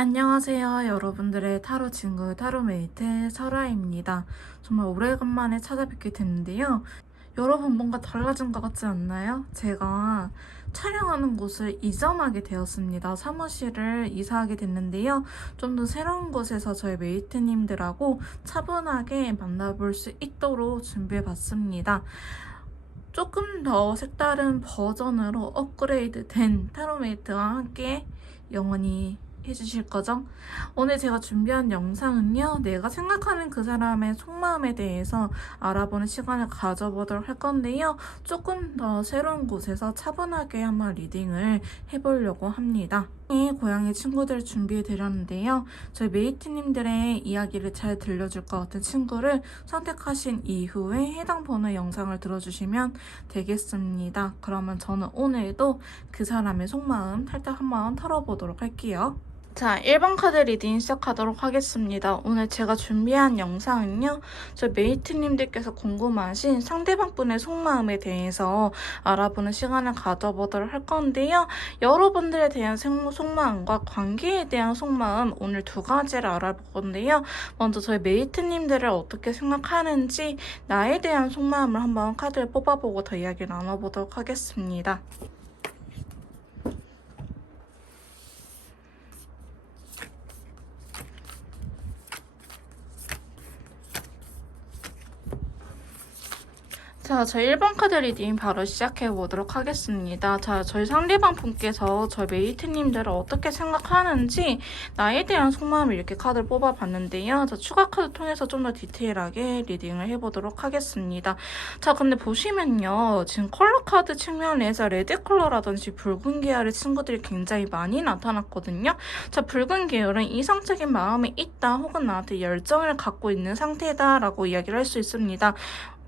안녕하세요. 여러분들의 타로 친구 타로메이트 설아입니다. 정말 오래간만에 찾아뵙게 됐는데요. 여러분 뭔가 달라진 것 같지 않나요? 제가 촬영하는 곳을 이전하게 되었습니다. 사무실을 이사하게 됐는데요. 좀 더 새로운 곳에서 저희 메이트님들하고 차분하게 만나볼 수 있도록 준비해봤습니다. 조금 더 색다른 버전으로 업그레이드된 타로메이트와 함께 영원히 해주실 거죠? 오늘 제가 준비한 영상은요, 내가 생각하는 그 사람의 속마음에 대해서 알아보는 시간을 가져보도록 할 건데요. 조금 더 새로운 곳에서 차분하게 한번 리딩을 해보려고 합니다. 고양이 친구들 준비해 드렸는데요. 저희 메이트님들의 이야기를 잘 들려줄 것 같은 친구를 선택하신 이후에 해당 번호 영상을 들어주시면 되겠습니다. 그러면 저는 오늘도 그 사람의 속마음 살짝 한번 털어보도록 할게요. 자, 1번 카드 리딩 시작하도록 하겠습니다. 오늘 제가 준비한 영상은요, 저 메이트님들께서 궁금하신 상대방분의 속마음에 대해서 알아보는 시간을 가져보도록 할 건데요. 여러분들에 대한 속마음과 관계에 대한 속마음, 오늘 두 가지를 알아볼 건데요. 먼저 저희 메이트님들을 어떻게 생각하는지 나에 대한 속마음을 한번 카드를 뽑아보고 더 이야기 나눠보도록 하겠습니다. 자, 저희 1번 카드 리딩 바로 시작해 보도록 하겠습니다. 자, 저희 상대방 분께서 저희 메이트님들을 어떻게 생각하는지 나에 대한 속마음을 이렇게 카드를 뽑아봤는데요. 자, 추가 카드 통해서 좀 더 디테일하게 리딩을 해보도록 하겠습니다. 자, 근데 보시면요. 지금 컬러 카드 측면에서 레드 컬러라든지 붉은 계열의 친구들이 굉장히 많이 나타났거든요. 자, 붉은 계열은 이성적인 마음이 있다 혹은 나한테 열정을 갖고 있는 상태다라고 이야기를 할 수 있습니다.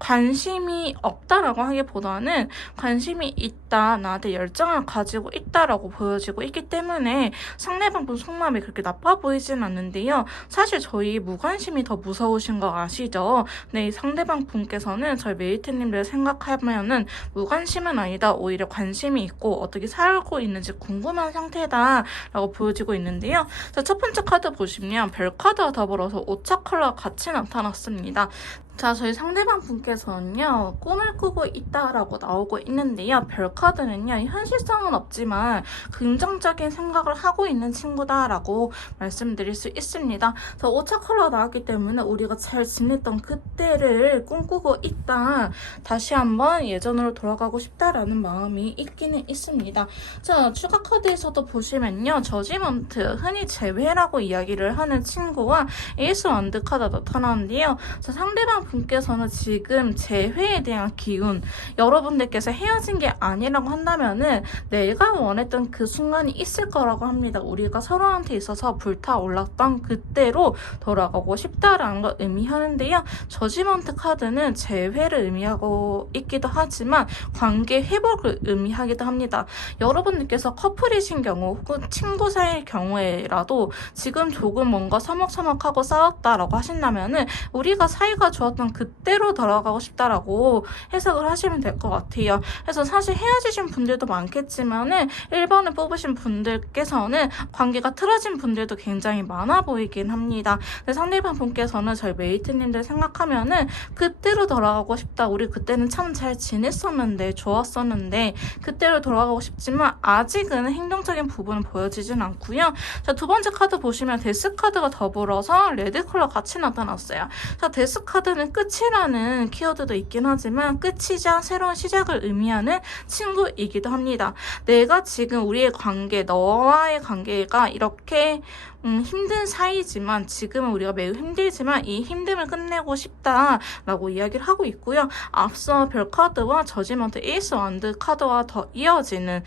관심이 없다라고 하기보다는 관심이 있다, 나한테 열정을 가지고 있다라고 보여지고 있기 때문에 상대방 분 속마음이 그렇게 나빠 보이진 않는데요. 사실 저희 무관심이 더 무서우신 거 아시죠? 네, 이 상대방 분께서는 저희 메이트님들 생각하면은 무관심은 아니다, 오히려 관심이 있고 어떻게 살고 있는지 궁금한 상태다라고 보여지고 있는데요. 자, 첫 번째 카드 보시면 별 카드와 더불어서 오차 컬러가 같이 나타났습니다. 자, 저희 상대방 분께서는요, 꿈을 꾸고 있다라고 나오고 있는데요. 별 카드는요, 현실성은 없지만 긍정적인 생각을 하고 있는 친구다라고 말씀드릴 수 있습니다. 자, 오차 컬러 나왔기 때문에 우리가 잘 지냈던 그때를 꿈꾸고 있다. 다시 한번 예전으로 돌아가고 싶다라는 마음이 있기는 있습니다. 자, 추가 카드에서도 보시면요, 저지먼트, 흔히 재회라고 이야기를 하는 친구와 에이스 완드 카드 나타나는데요. 자, 상대방 분께서는 지금 재회에 대한 기운, 여러분들께서 헤어진 게 아니라고 한다면은 내가 원했던 그 순간이 있을 거라고 합니다. 우리가 서로한테 있어서 불타올랐던 그때로 돌아가고 싶다라는 걸 의미하는데요. 저지먼트 카드는 재회를 의미하고 있기도 하지만 관계 회복을 의미하기도 합니다. 여러분들께서 커플이신 경우 혹은 친구 사이의 경우에라도 지금 조금 뭔가 서먹서먹하고 싸웠다라고 하신다면은 우리가 사이가 좋았던 그때로 돌아가고 싶다라고 해석을 하시면 될 것 같아요. 그래서 사실 헤어지신 분들도 많겠지만은 1번을 뽑으신 분들께서는 관계가 틀어진 분들도 굉장히 많아 보이긴 합니다. 근데 상대방 분께서는 저희 메이트님들 생각하면은 그때로 돌아가고 싶다. 우리 그때는 참 잘 지냈었는데 좋았었는데 그때로 돌아가고 싶지만 아직은 행동적인 부분은 보여지진 않고요. 자, 두 번째 카드 보시면 데스 카드가 더불어서 레드 컬러 같이 나타났어요. 자, 데스 카드는 끝이라는 키워드도 있긴 하지만 끝이자 새로운 시작을 의미하는 친구이기도 합니다. 내가 지금 우리의 관계, 너와의 관계가 이렇게 힘든 사이지만 지금은 우리가 매우 힘들지만 이 힘듦을 끝내고 싶다라고 이야기를 하고 있고요. 앞서 별 카드와 저지먼트 에이스 완드 카드와 더 이어지는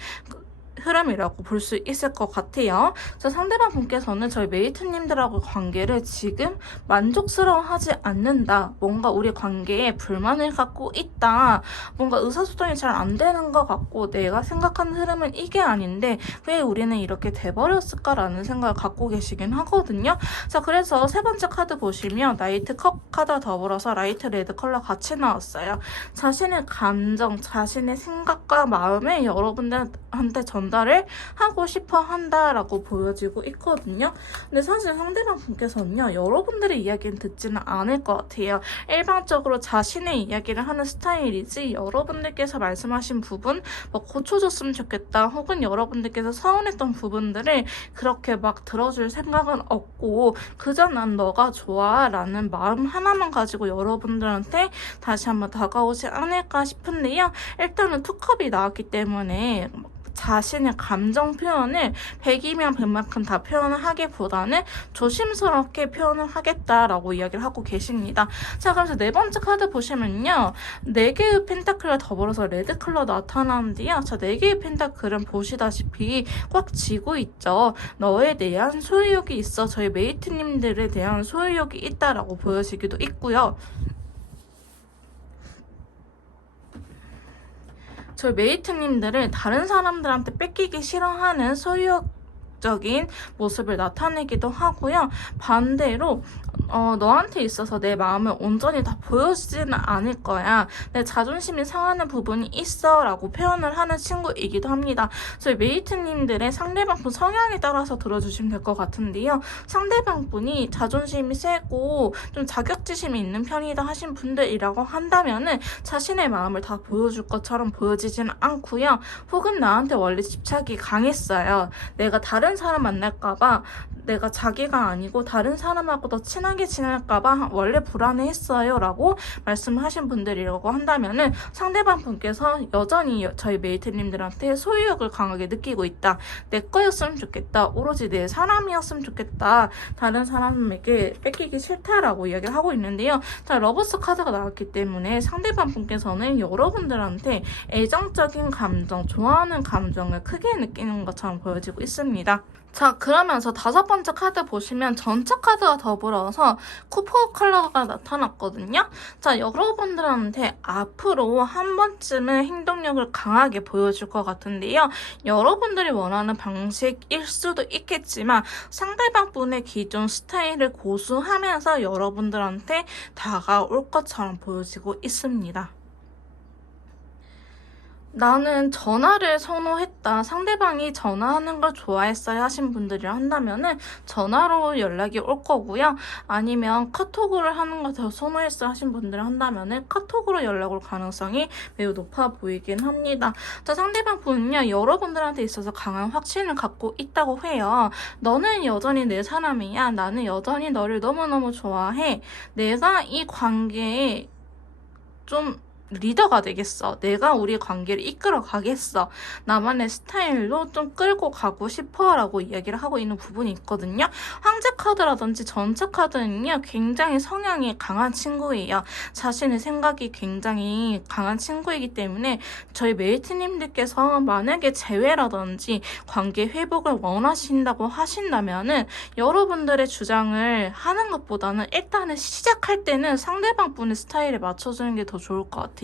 흐름이라고 볼 수 있을 것 같아요. 자, 상대방 분께서는 저희 메이트님들하고 관계를 지금 만족스러워하지 않는다. 뭔가 우리 관계에 불만을 갖고 있다. 뭔가 의사소통이 잘 안 되는 것 같고 내가 생각하는 흐름은 이게 아닌데 왜 우리는 이렇게 돼버렸을까라는 생각을 갖고 계시긴 하거든요. 자, 그래서 세 번째 카드 보시면 나이트 컵 카드와 더불어서 라이트 레드 컬러 같이 나왔어요. 자신의 감정, 자신의 생각과 마음을 여러분들한테 전달 전달을 하고 싶어 한다라고 보여지고 있거든요. 근데 사실 상대방 분께서는요, 여러분들의 이야기는 듣지는 않을 것 같아요. 일방적으로 자신의 이야기를 하는 스타일이지 여러분들께서 말씀하신 부분 뭐 고쳐줬으면 좋겠다 혹은 여러분들께서 서운했던 부분들을 그렇게 막 들어줄 생각은 없고 그저 난 너가 좋아 라는 마음 하나만 가지고 여러분들한테 다시 한번 다가오지 않을까 싶은데요. 일단은 투컵이 나왔기 때문에 자신의 감정 표현을 100이면 100만큼 다 표현을 하기보다는 조심스럽게 표현을 하겠다라고 이야기를 하고 계십니다. 자, 그래서 네 번째 카드 보시면요. 4개의 펜타클과 더불어서 레드컬러 나타나는데요. 자, 4개의 펜타클은 보시다시피 꽉 쥐고 있죠. 너에 대한 소유욕이 있어. 저희 메이트님들에 대한 소유욕이 있다라고 보여지기도 있고요. 저희 메이트님들을 다른 사람들한테 뺏기기 싫어하는 소유욕적인 모습을 나타내기도 하고요. 반대로 너한테 있어서 내 마음을 온전히 다 보여주지는 않을 거야. 내 자존심이 상하는 부분이 있어 라고 표현을 하는 친구이기도 합니다. 저희 메이트님들의 상대방분 성향에 따라서 들어주시면 될 것 같은데요. 상대방분이 자존심이 세고 좀 자격지심이 있는 편이다 하신 분들이라고 한다면은 자신의 마음을 다 보여줄 것처럼 보여지지는 않고요. 혹은 나한테 원래 집착이 강했어요. 내가 다른 사람 만날까봐 내가 자기가 아니고 다른 사람하고 더 친하게 지낼까봐 원래 불안해했어요 라고 말씀하신 분들이라고 한다면은 상대방 분께서 여전히 저희 메이트님들한테 소유욕을 강하게 느끼고 있다. 내 거였으면 좋겠다. 오로지 내 사람이었으면 좋겠다. 다른 사람에게 뺏기기 싫다라고 이야기를 하고 있는데요. 자, 러버스 카드가 나왔기 때문에 상대방 분께서는 여러분들한테 애정적인 감정, 좋아하는 감정을 크게 느끼는 것처럼 보여지고 있습니다. 자, 그러면서 5번째 카드 보시면 전체 카드와 더불어서 쿠퍼 컬러가 나타났거든요. 자, 여러분들한테 앞으로 한 번쯤은 행동력을 강하게 보여줄 것 같은데요. 여러분들이 원하는 방식일 수도 있겠지만 상대방 분의 기존 스타일을 고수하면서 여러분들한테 다가올 것처럼 보여지고 있습니다. 나는 전화를 선호했다. 상대방이 전화하는 걸 좋아했어요 하신 분들이 한다면은 전화로 연락이 올 거고요. 아니면 카톡으로 하는 걸 더 선호했어요 하신 분들이 한다면은 카톡으로 연락 올 가능성이 매우 높아 보이긴 합니다. 자, 상대방 분은요. 여러분들한테 있어서 강한 확신을 갖고 있다고 해요. 너는 여전히 내 사람이야. 나는 여전히 너를 너무너무 좋아해. 내가 이 관계에 좀 리더가 되겠어. 내가 우리 관계를 이끌어 가겠어. 나만의 스타일로 좀 끌고 가고 싶어 라고 이야기를 하고 있는 부분이 있거든요. 황제 카드라든지 전체 카드는요. 굉장히 성향이 강한 친구예요. 자신의 생각이 굉장히 강한 친구이기 때문에 저희 메이트님들께서 만약에 재회라든지 관계 회복을 원하신다고 하신다면은 여러분들의 주장을 하는 것보다는 일단은 시작할 때는 상대방 분의 스타일에 맞춰주는 게 더 좋을 것 같아요.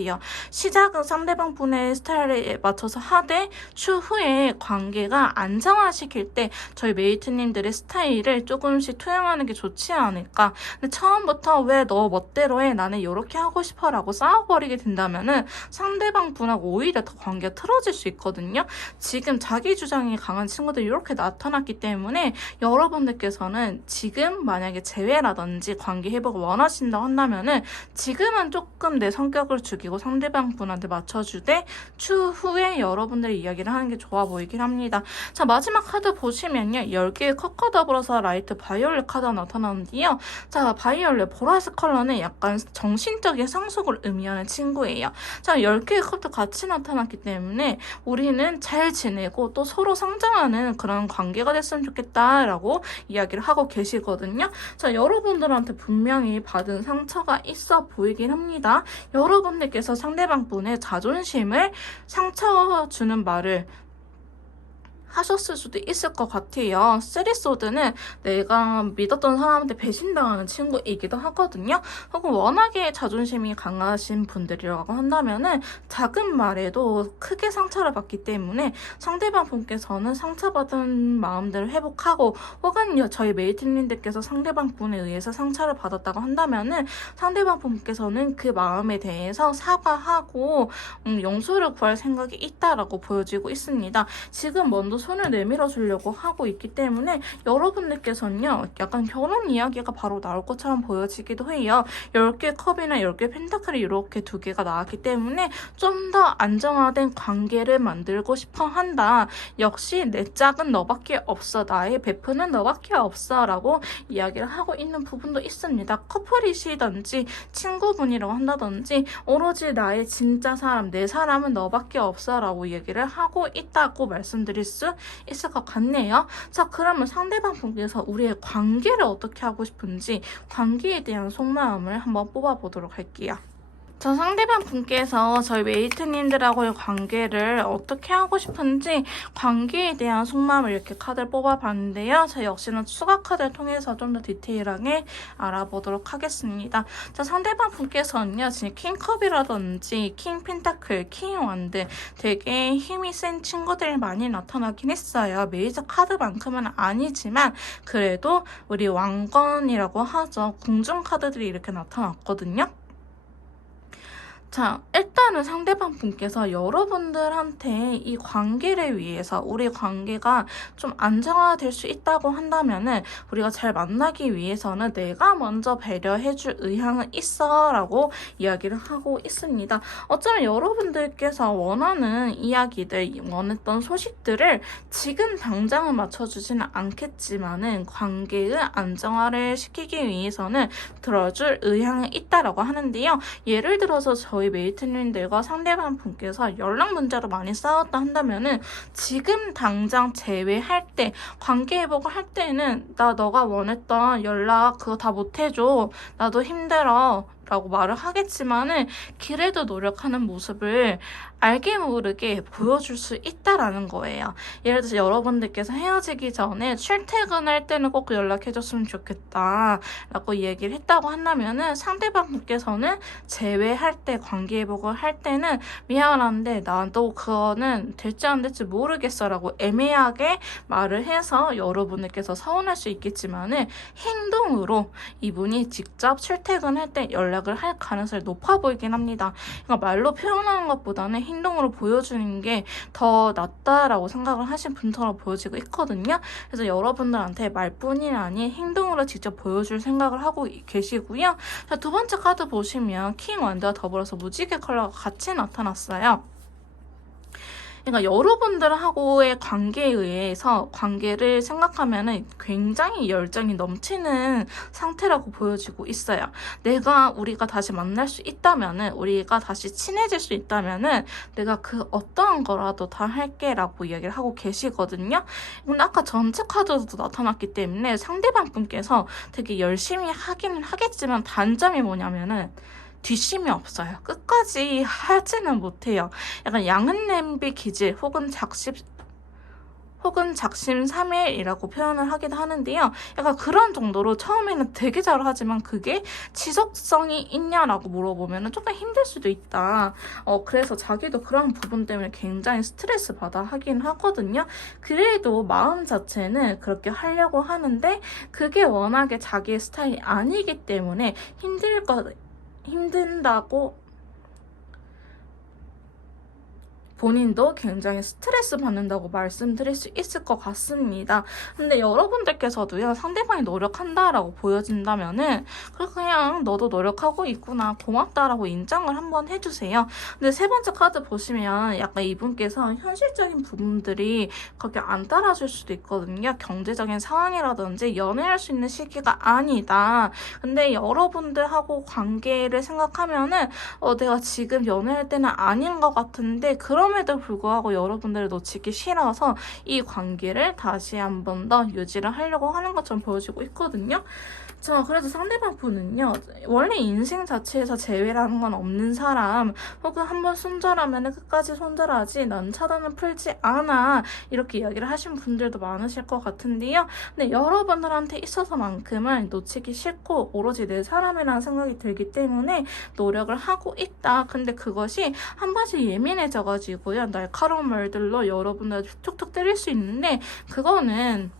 시작은 상대방 분의 스타일에 맞춰서 하되 추후에 관계가 안정화시킬 때 저희 메이트님들의 스타일을 조금씩 투영하는 게 좋지 않을까. 근데 처음부터 왜 너 멋대로 해 나는 이렇게 하고 싶어 라고 싸워버리게 된다면은 상대방 분하고 오히려 더 관계가 틀어질 수 있거든요. 지금 자기 주장이 강한 친구들이 이렇게 나타났기 때문에 여러분들께서는 지금 만약에 재회라든지 관계 회복을 원하신다고 한다면은 지금은 조금 내 성격을 죽이고 상대방 분한테 맞춰주되 추후에 여러분들이 이야기를 하는 게 좋아 보이긴 합니다. 자, 마지막 카드 보시면요. 10개의 컷과 더불어서 라이트 바이올렛 카드가 나타나는데요. 자, 바이올렛 보라색 컬러는 약간 정신적인 상속을 의미하는 친구예요. 자, 10개의 컷도 같이 나타났기 때문에 우리는 잘 지내고 또 서로 성장하는 그런 관계가 됐으면 좋겠다라고 이야기를 하고 계시거든요. 자, 여러분들한테 분명히 받은 상처가 있어 보이긴 합니다. 여러분들께서 상대방 분의 자존심을 상처 주는 말을 하셨을 수도 있을 것 같아요. 쓰리소드는 내가 믿었던 사람한테 배신당하는 친구이기도 하거든요. 혹은 워낙에 자존심이 강하신 분들이라고 한다면은 작은 말에도 크게 상처를 받기 때문에 상대방 분께서는 상처받은 마음들을 회복하고, 혹은 저희 메이트님들께서 상대방 분에 의해서 상처를 받았다고 한다면은 상대방 분께서는 그 마음에 대해서 사과하고 용서를 구할 생각이 있다라고 보여지고 있습니다. 지금 먼저 손을 내밀어 주려고 하고 있기 때문에 여러분들께서는요, 약간 결혼 이야기가 바로 나올 것처럼 보여지기도 해요. 10개 컵이나 10개 펜타클이 이렇게 2개가 나왔기 때문에 좀 더 안정화된 관계를 만들고 싶어 한다. 역시 내 짝은 너밖에 없어. 나의 베프는 너밖에 없어. 라고 이야기를 하고 있는 부분도 있습니다. 커플이시든지 친구분이라고 한다든지 오로지 나의 진짜 사람, 내 사람은 너밖에 없어. 라고 얘기를 하고 있다고 말씀드릴 수 있을 것 같네요. 자, 그러면 상대방 분께서 우리의 관계를 어떻게 하고 싶은지 관계에 대한 속마음을 한번 뽑아보도록 할게요. 저 상대방 분께서 저희 메이트님들하고의 관계를 어떻게 하고 싶은지 관계에 대한 속마음을 이렇게 카드를 뽑아봤는데요. 저 역시나 추가 카드를 통해서 좀 더 디테일하게 알아보도록 하겠습니다. 자, 상대방 분께서는요, 지금 킹컵이라든지 킹 펜타클, 킹 완드 되게 힘이 센 친구들이 많이 나타나긴 했어요. 메이저 카드만큼은 아니지만 그래도 우리 왕건이라고 하죠. 궁중 카드들이 이렇게 나타났거든요. 자, 일단은 상대방 분께서 여러분들한테 이 관계를 위해서 우리 관계가 좀 안정화될 수 있다고 한다면은 우리가 잘 만나기 위해서는 내가 먼저 배려해줄 의향은 있어 라고 이야기를 하고 있습니다. 어쩌면 여러분들께서 원하는 이야기들, 원했던 소식들을 지금 당장은 맞춰주지는 않겠지만은 관계의 안정화를 시키기 위해서는 들어줄 의향은 있다라고 하는데요. 예를 들어서 저희 메이트님들과 상대방 분께서 연락 문제로 많이 싸웠다 한다면은 지금 당장 재회할 때, 관계 회복을 할 때는 나 너가 원했던 연락 그거 다 못해줘. 나도 힘들어. 라고 말을 하겠지만은 그래도 노력하는 모습을 알게 모르게 보여줄 수 있다라는 거예요. 예를 들어서 여러분들께서 헤어지기 전에 출퇴근할 때는 꼭 연락해줬으면 좋겠다 라고 얘기를 했다고 한다면은 상대방 분께서는 재회할 때, 관계 회복을 할 때는 미안한데 나도 그거는 될지 안 될지 모르겠어 라고 애매하게 말을 해서 여러분들께서 서운할 수 있겠지만은 행동으로 이분이 직접 출퇴근할 때 연락을 할 가능성이 높아 보이긴 합니다. 그러니까 말로 표현하는 것보다는 행동으로 보여주는 게 더 낫다라고 생각을 하신 분처럼 보여지고 있거든요. 그래서 여러분들한테 말뿐이 아닌 행동으로 직접 보여줄 생각을 하고 계시고요. 자, 두 번째 카드 보시면 킹 완드와 더불어서 무지개 컬러가 같이 나타났어요. 그러니까 여러분들하고의 관계에 의해서 관계를 생각하면은 굉장히 열정이 넘치는 상태라고 보여지고 있어요. 우리가 다시 만날 수 있다면은, 우리가 다시 친해질 수 있다면은 내가 그 어떠한 거라도 다 할게라고 이야기를 하고 계시거든요. 근데 아까 전체 카드도 나타났기 때문에 상대방 분께서 되게 열심히 하기는 하겠지만 단점이 뭐냐면은 뒷심이 없어요. 끝까지 하지는 못해요. 약간 양은 냄비 기질 혹은 작심삼일이라고 표현을 하기도 하는데요. 약간 그런 정도로 처음에는 되게 잘하지만 그게 지속성이 있냐라고 물어보면 조금 힘들 수도 있다. 그래서 자기도 그런 부분 때문에 굉장히 스트레스 받아 하긴 하거든요. 그래도 마음 자체는 그렇게 하려고 하는데 그게 워낙에 자기의 스타일이 아니기 때문에 힘든다고 본인도 굉장히 스트레스 받는다고 말씀드릴 수 있을 것 같습니다. 근데 여러분들께서도요, 상대방이 노력한다라고 보여진다면은 그냥 너도 노력하고 있구나, 고맙다라고 인정을 한번 해주세요. 근데 세 번째 카드 보시면 약간 이분께서 현실적인 부분들이 그렇게 안 따라줄 수도 있거든요. 경제적인 상황이라든지 연애할 수 있는 시기가 아니다. 근데 여러분들하고 관계를 생각하면은 내가 지금 연애할 때는 아닌 것 같은데 그런 그럼에도 불구하고 여러분들을 놓치기 싫어서 이 관계를 다시 한 번 더 유지를 하려고 하는 것처럼 보여지고 있거든요. 자, 그래서 상대방 분은요, 원래 인생 자체에서 재회라는 건 없는 사람, 혹은 한번 손절하면 끝까지 손절하지, 난 차단은 풀지 않아, 이렇게 이야기를 하신 분들도 많으실 것 같은데요. 근데 여러분들한테 있어서만큼은 놓치기 싫고, 오로지 내 사람이라는 생각이 들기 때문에 노력을 하고 있다. 근데 그것이 한 번씩 예민해져가지고요, 날카로운 말들로 여러분들 툭툭 때릴 수 있는데, 그거는,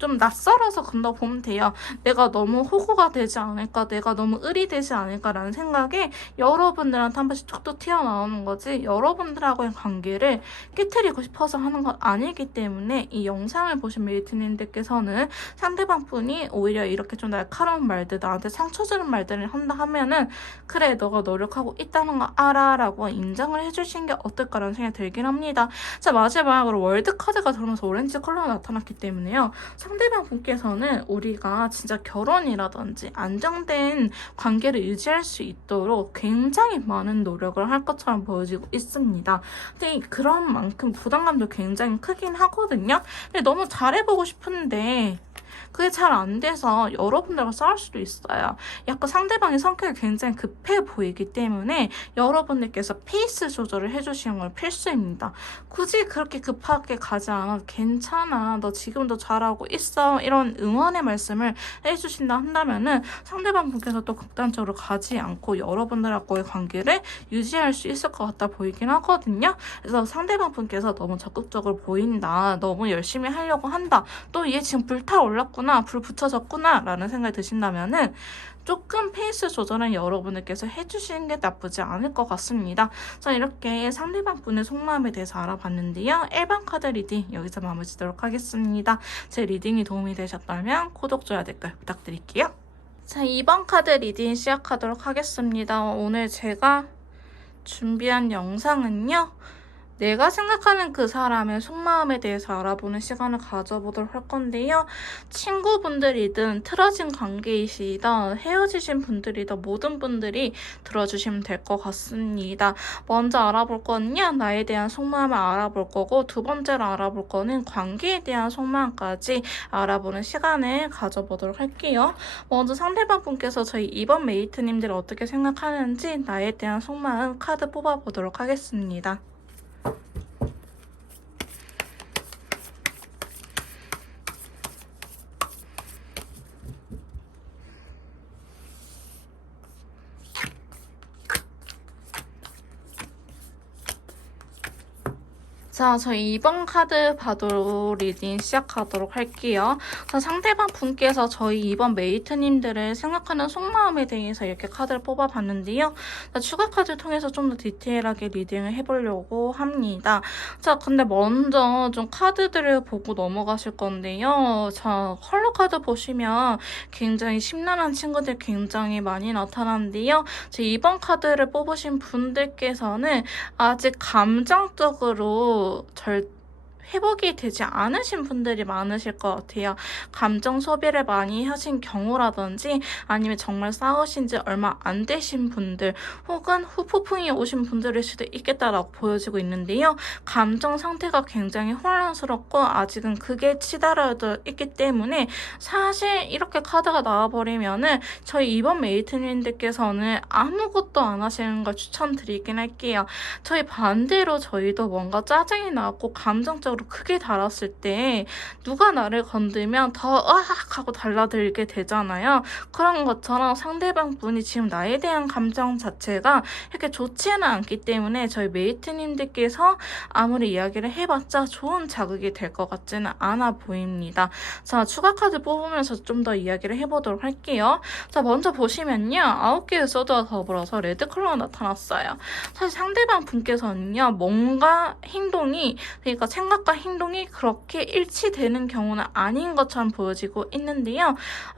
좀 낯설어서 근다 보면 돼요. 내가 너무 호구가 되지 않을까, 내가 너무 을이 되지 않을까라는 생각에 여러분들한테 한 번씩 툭툭 튀어나오는 거지, 여러분들하고의 관계를 깨트리고 싶어서 하는 건 아니기 때문에 이 영상을 보신 메이트님들께서는 상대방 분이 오히려 이렇게 좀 날카로운 말들, 나한테 상처 주는 말들을 한다 하면은 그래, 너가 노력하고 있다는 거 알아 라고 인정을 해주신 게 어떨까라는 생각이 들긴 합니다. 자, 마지막으로 월드카드가 들어오면서 오렌지 컬러가 나타났기 때문에요, 상대방 분께서는 우리가 진짜 결혼이라든지 안정된 관계를 유지할 수 있도록 굉장히 많은 노력을 할 것처럼 보여지고 있습니다. 근데 그런 만큼 부담감도 굉장히 크긴 하거든요. 근데 너무 잘해보고 싶은데 그게 잘 안 돼서 여러분들과 싸울 수도 있어요. 약간 상대방의 성격이 굉장히 급해 보이기 때문에 여러분들께서 페이스 조절을 해주시는 건 필수입니다. 굳이 그렇게 급하게 가지 않아도 괜찮아, 너 지금도 잘하고 있어, 이런 응원의 말씀을 해주신다 한다면은 상대방 분께서 또 극단적으로 가지 않고 여러분들하고의 관계를 유지할 수 있을 것 같다 보이긴 하거든요. 그래서 상대방 분께서 너무 적극적으로 보인다, 너무 열심히 하려고 한다, 또 얘 지금 불타올랐구나, 불 붙여졌구나 라는 생각이 드신다면은 조금 페이스 조절은 여러분들께서 해주시는 게 나쁘지 않을 것 같습니다. 자, 이렇게 상대방 분의 속마음에 대해서 알아봤는데요, 1번 카드 리딩 여기서 마무리 짓도록 하겠습니다. 제 리딩이 도움이 되셨다면 구독, 좋아요, 댓글 부탁드릴게요. 자, 2번 카드 리딩 시작하도록 하겠습니다. 오늘 제가 준비한 영상은요, 내가 생각하는 그 사람의 속마음에 대해서 알아보는 시간을 가져보도록 할 건데요. 친구분들이든 틀어진 관계이시든 헤어지신 분들이든 모든 분들이 들어주시면 될 것 같습니다. 먼저 알아볼 거는요, 나에 대한 속마음을 알아볼 거고, 두 번째로 알아볼 거는 관계에 대한 속마음까지 알아보는 시간을 가져보도록 할게요. 먼저 상대방 분께서 저희 이번 메이트님들이 어떻게 생각하는지 나에 대한 속마음 카드 뽑아보도록 하겠습니다. 자, 저희 2번 카드 봐도 리딩 시작하도록 할게요. 자, 상대방 분께서 저희 2번 메이트님들을 생각하는 속마음에 대해서 이렇게 카드를 뽑아봤는데요. 자, 추가 카드를 통해서 좀 더 디테일하게 리딩을 해보려고 합니다. 자, 근데 먼저 좀 카드들을 보고 넘어가실 건데요. 자, 컬러 카드 보시면 굉장히 심란한 친구들 굉장히 많이 나타나는데요. 제 2번 카드를 뽑으신 분들께서는 아직 감정적으로 회복이 되지 않으신 분들이 많으실 것 같아요. 감정 소비를 많이 하신 경우라든지, 아니면 정말 싸우신 지 얼마 안 되신 분들, 혹은 후폭풍이 오신 분들일 수도 있겠다라고 보여지고 있는데요. 감정 상태가 굉장히 혼란스럽고 아직은 그게 치달아져 있기 때문에 사실 이렇게 카드가 나와버리면은 저희 이번 메이트님들께서는 아무것도 안 하시는 걸 추천드리긴 할게요. 저희 반대로 저희도 뭔가 짜증이 나고 감정적으로 크게 달았을 때 누가 나를 건들면 더 으악 하고 달라들게 되잖아요. 그런 것처럼 상대방 분이 지금 나에 대한 감정 자체가 이렇게 좋지는 않기 때문에 저희 메이트님들께서 아무리 이야기를 해봤자 좋은 자극이 될 것 같지는 않아 보입니다. 자, 추가 카드 뽑으면서 좀 더 이야기를 해보도록 할게요. 자, 먼저 보시면요, 9개의 소드와 더불어서 레드 컬러가 나타났어요. 사실 상대방 분께서는요, 뭔가 행동이, 그러니까 생각과 행동이 그렇게 일치되는 경우는 아닌 것처럼 보여지고 있는데요.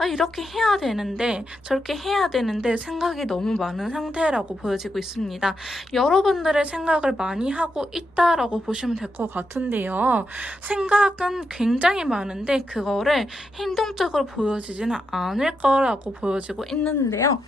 이렇게 해야 되는데 저렇게 해야 되는데 생각이 너무 많은 상태라고 보여지고 있습니다. 여러분들의 생각을 많이 하고 있다라고 보시면 될 것 같은데요. 생각은 굉장히 많은데 그거를 행동적으로 보여지지는 않을 거라고 보여지고 있는데요.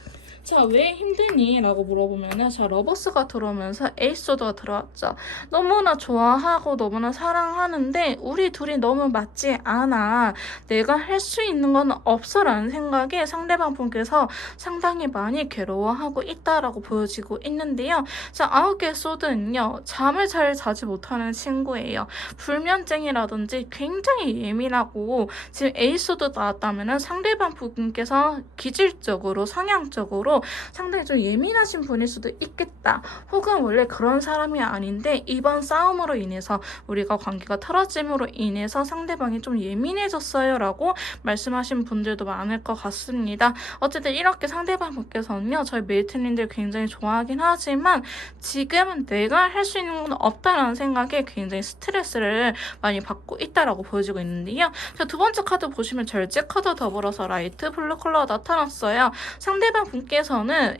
자, 왜 힘드니? 라고 물어보면은, 자, 러버스가 들어오면서 에이스도가 들어왔죠. 너무나 좋아하고 너무나 사랑하는데 우리 둘이 너무 맞지 않아. 내가 할 수 있는 건 없어 라는 생각에 상대방 분께서 상당히 많이 괴로워하고 있다라고 보여지고 있는데요. 자, 9개 소드는요, 잠을 잘 자지 못하는 친구예요. 불면증이라든지 굉장히 예민하고, 지금 에이스도 나왔다면은 상대방 분께서 기질적으로 성향적으로 상당히 좀 예민하신 분일 수도 있겠다. 혹은 원래 그런 사람이 아닌데 이번 싸움으로 인해서 우리가 관계가 틀어짐으로 인해서 상대방이 좀 예민해졌어요 라고 말씀하신 분들도 많을 것 같습니다. 어쨌든 이렇게 상대방 분께서는요, 저희 메이트님들 굉장히 좋아하긴 하지만 지금은 내가 할 수 있는 건 없다라는 생각에 굉장히 스트레스를 많이 받고 있다라고 보여지고 있는데요. 자, 두 번째 카드 보시면 절제 카드 더불어서 라이트 블루 컬러가 나타났어요. 상대방 분께서는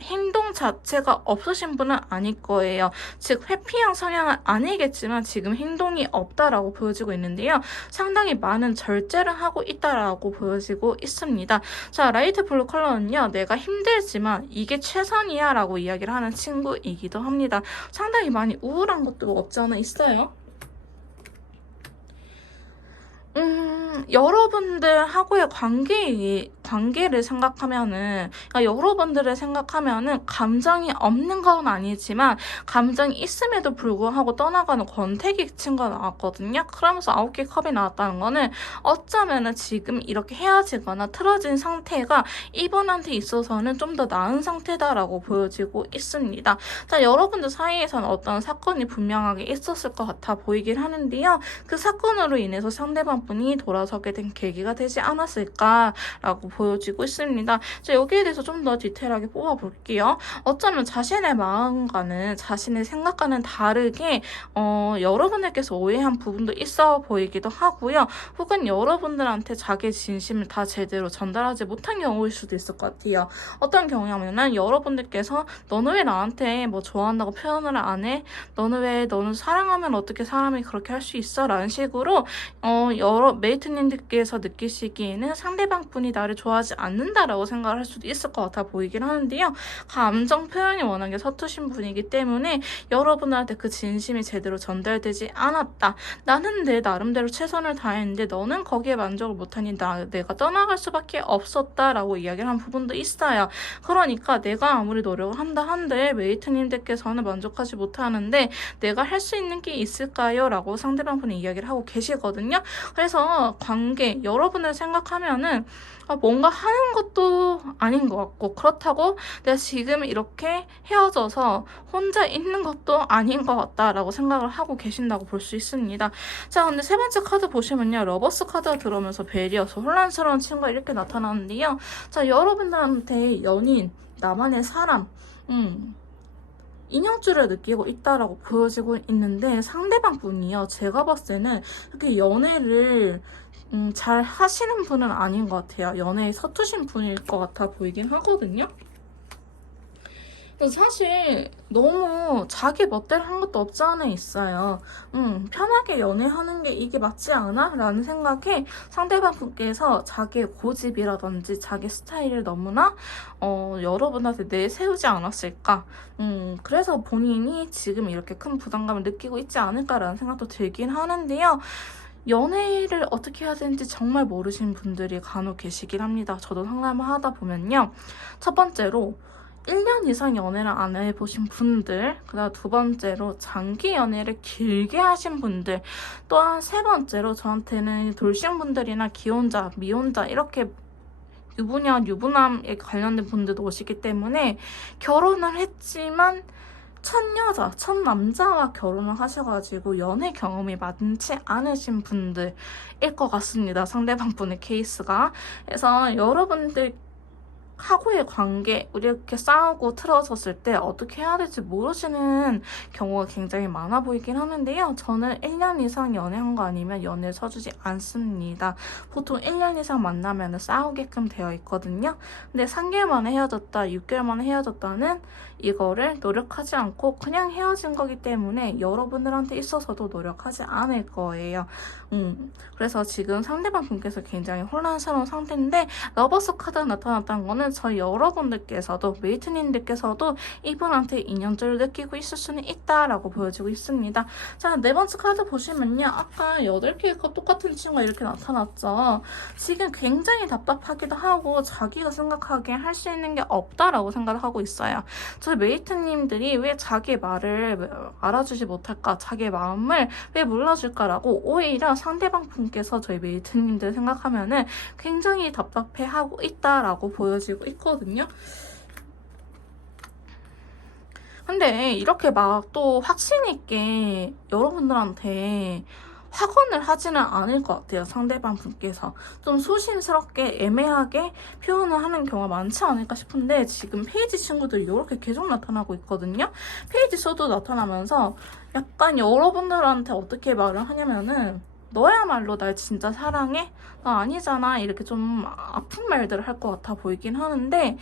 행동 자체가 없으신 분은 아닐 거예요. 즉 회피형 성향은 아니겠지만 지금 행동이 없다라고 보여지고 있는데요. 상당히 많은 절제를 하고 있다라고 보여지고 있습니다. 자, 라이트 블루 컬러는요, 내가 힘들지만 이게 최선이야 라고 이야기를 하는 친구이기도 합니다. 상당히 많이 우울한 것도 없지 않아 있어요. 여러분들하고의 관계를 생각하면은, 그러니까 여러분들을 생각하면은 감정이 없는 건 아니지만 감정이 있음에도 불구하고 떠나가는 권태기 친구가 나왔거든요. 그러면서 9개 컵이 나왔다는 거는 어쩌면은 지금 이렇게 헤어지거나 틀어진 상태가 이분한테 있어서는 좀 더 나은 상태다라고 보여지고 있습니다. 자, 여러분들 사이에서는 어떤 사건이 분명하게 있었을 것 같아 보이긴 하는데요. 그 사건으로 인해서 상대방 분이 돌아서게 된 계기가 되지 않았을까라고 보여지고 있습니다. 자, 여기에 대해서 좀 더 디테일하게 뽑아볼게요. 어쩌면 자신의 마음과는 자신의 생각과는 다르게 여러분들께서 오해한 부분도 있어 보이기도 하고요. 혹은 여러분들한테 자기의 진심을 다 제대로 전달하지 못한 경우일 수도 있을 것 같아요. 어떤 경우냐면은 여러분들께서 너는 왜 나한테 뭐 좋아한다고 표현을 안 해? 너는 사랑하면 어떻게 사람이 그렇게 할 수 있어? 라는 식으로 여러 메이트님들께서 느끼시기에는 상대방 분이 나를 좋아하지 않는다라고 생각을 할 수도 있을 것 같아 보이긴 하는데요. 감정 표현이 워낙에 서투신 분이기 때문에 여러분한테 그 진심이 제대로 전달되지 않았다. 나는 내 나름대로 최선을 다했는데 너는 거기에 만족을 못하니 내가 떠나갈 수밖에 없었다라고 이야기를 한 부분도 있어요. 그러니까 내가 아무리 노력을 한다 한들 메이트님들께서는 만족하지 못하는데 내가 할 수 있는 게 있을까요? 라고 상대방 분이 이야기를 하고 계시거든요. 그래서 관계, 여러분을 생각하면은 뭔가 하는 것도 아닌 것 같고, 그렇다고 내가 지금 이렇게 헤어져서 혼자 있는 것도 아닌 것 같다라고 생각을 하고 계신다고 볼 수 있습니다. 자, 근데 세 번째 카드 보시면요, 러버스 카드가 들어오면서 벨이어서 혼란스러운 친구가 이렇게 나타나는데요. 자, 여러분들한테 연인, 나만의 사람, 인형줄을 느끼고 있다라고 보여지고 있는데 상대방 분이요, 제가 봤을 때는 이렇게 연애를 잘 하시는 분은 아닌 것 같아요. 연애에 서투신 분일 것 같아 보이긴 하거든요. 사실 너무 자기 멋대로 한 것도 없지 않아 있어요. 편하게 연애하는 게 이게 맞지 않아? 라는 생각에 상대방 분께서 자기의 고집이라든지 자기 스타일을 너무나 여러분한테 내세우지 않았을까? 그래서 본인이 지금 이렇게 큰 부담감을 느끼고 있지 않을까라는 생각도 들긴 하는데요. 연애를 어떻게 해야 되는지 정말 모르시는 분들이 간혹 계시긴 합니다. 저도 상담을 하다 보면요. 첫 번째로 1년 이상 연애를 안 해보신 분들, 그다음 두 번째로 장기 연애를 길게 하신 분들, 또한 세 번째로 저한테는 돌싱분들이나 기혼자, 미혼자 이렇게 유부남에 관련된 분들도 오시기 때문에 결혼을 했지만 첫 여자, 첫 남자와 결혼을 하셔가지고 연애 경험이 많지 않으신 분들일 것 같습니다. 상대방 분의 케이스가. 그래서 여러분들 하고의 관계, 우리 이렇게 싸우고 틀어졌을 때 어떻게 해야 될지 모르시는 경우가 굉장히 많아 보이긴 하는데요. 저는 1년 이상 연애한 거 아니면 연애 서주지 않습니다. 보통 1년 이상 만나면 싸우게끔 되어 있거든요. 근데 3개월 만에 헤어졌다, 6개월 만에 헤어졌다는 이거를 노력하지 않고 그냥 헤어진 거기 때문에 여러분들한테 있어서도 노력하지 않을 거예요. 그래서 지금 상대방 분께서 굉장히 혼란스러운 상태인데 러버스 카드가 나타났다는 거는 있는 저희 여러분들께서도, 메이트님들께서도 이분한테 인연줄을 느끼고 있을 수는 있다라고 보여지고 있습니다. 자, 네 번째 카드 보시면요. 아까 8개의 똑같은 친구가 이렇게 나타났죠. 지금 굉장히 답답하기도 하고 자기가 생각하기에 할 수 있는 게 없다라고 생각을 하고 있어요. 저희 메이트님들이 왜 자기의 말을 알아주지 못할까? 자기의 마음을 왜 몰라줄까라고 오히려 상대방 분께서 저희 메이트님들 생각하면은 굉장히 답답해하고 있다라고 보여지고 있거든요. 근데 이렇게 막 또 확신 있게 여러분들한테 확언을 하지는 않을 것 같아요. 상대방 분께서 좀 소심스럽게 애매하게 표현을 하는 경우가 많지 않을까 싶은데 지금 페이지 친구들이 이렇게 계속 나타나고 있거든요. 페이지 수도 나타나면서 약간 여러분들한테 어떻게 말을 하냐면은 너야말로 날 진짜 사랑해? 나 아니잖아. 이렇게 좀 아픈 말들을 할 것 같아 보이긴 하는데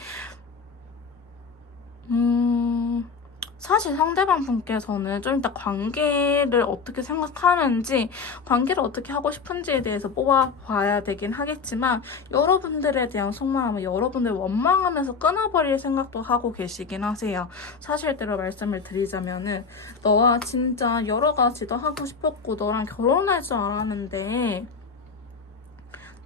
사실 상대방 분께서는 좀 이따 관계를 어떻게 생각하는지, 관계를 어떻게 하고 싶은지에 대해서 뽑아봐야 되긴 하겠지만 여러분들에 대한 속마음을 여러분들 원망하면서 끊어버릴 생각도 하고 계시긴 하세요. 사실대로 말씀을 드리자면은 너와 진짜 여러 가지도 하고 싶었고 너랑 결혼할 줄 알았는데